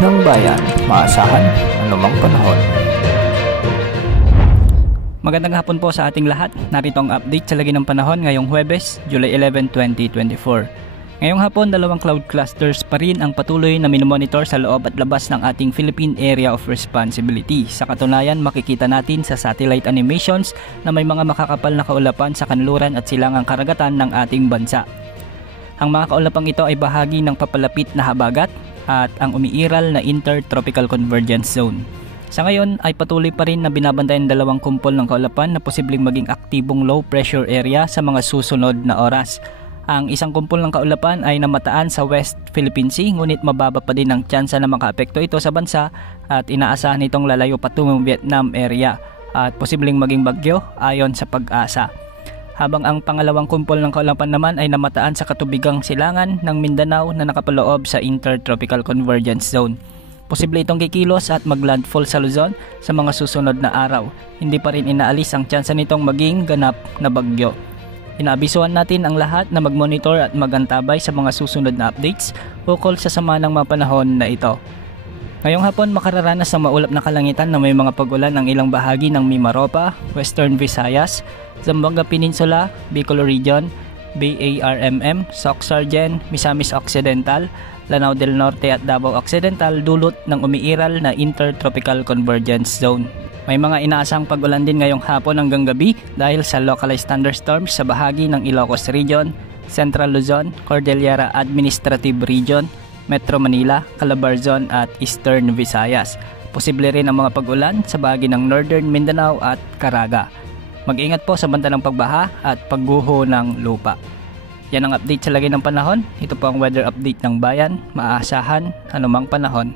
ng bayan, maasahan anumang panahon. Magandang hapon po sa ating lahat. Narito ang update sa lagi ng panahon ngayong Huwebes, July 11, 2024. Ngayong hapon, dalawang cloud clusters pa rin ang patuloy na minomonitor sa loob at labas ng ating Philippine Area of Responsibility. Sa katunayan, makikita natin sa satellite animations na may mga makakapal na kaulapan sa kanluran at silangang karagatan ng ating bansa. Ang mga kaulapang ito ay bahagi ng papalapit na habagat at ang umiiral na Intertropical Convergence Zone. Sa ngayon ay patuloy pa rin na binabantayan dalawang kumpol ng kaulapan na posibleng maging aktibong low pressure area sa mga susunod na oras. Ang isang kumpol ng kaulapan ay namataan sa West Philippine Sea, ngunit mababa pa din ang tsansa na makaapekto ito sa bansa at inaasahan itong lalayo patungong Vietnam area at posibleng maging bagyo ayon sa Pag-asa. Habang ang pangalawang kumpol ng kaulapan naman ay namataan sa katubigang silangan ng Mindanao na nakapaloob sa Intertropical Convergence Zone. Posible itong kikilos at maglandfall sa Luzon sa mga susunod na araw. Hindi pa rin inaalis ang tsansa nitong maging ganap na bagyo. Inaabisuhan natin ang lahat na magmonitor at magantabay sa mga susunod na updates ukol sa sama ng mga panahon na ito. Ngayong hapon, makararanas ng maulap na kalangitan na may mga pag-ulan ng ilang bahagi ng Mimaropa, Western Visayas, Zamboanga Peninsula, Bicol Region, BARMM, Soc-Sargen, Misamis Occidental, Lanao del Norte at Davao Occidental dulot ng umiiral na Intertropical Convergence Zone. May mga inaasang pag-ulan din ngayong hapon hanggang gabi dahil sa localized thunderstorms sa bahagi ng Ilocos Region, Central Luzon, Cordillera Administrative Region, Metro Manila, Calabarzon at Eastern Visayas. Posible rin ang mga pag-ulan sa bahagi ng Northern Mindanao at Caraga. Mag-ingat po sa banta ng pagbaha at pagguho ng lupa. Yan ang update sa lagi ng panahon. Ito po ang weather update ng bayan, maasahan anumang panahon.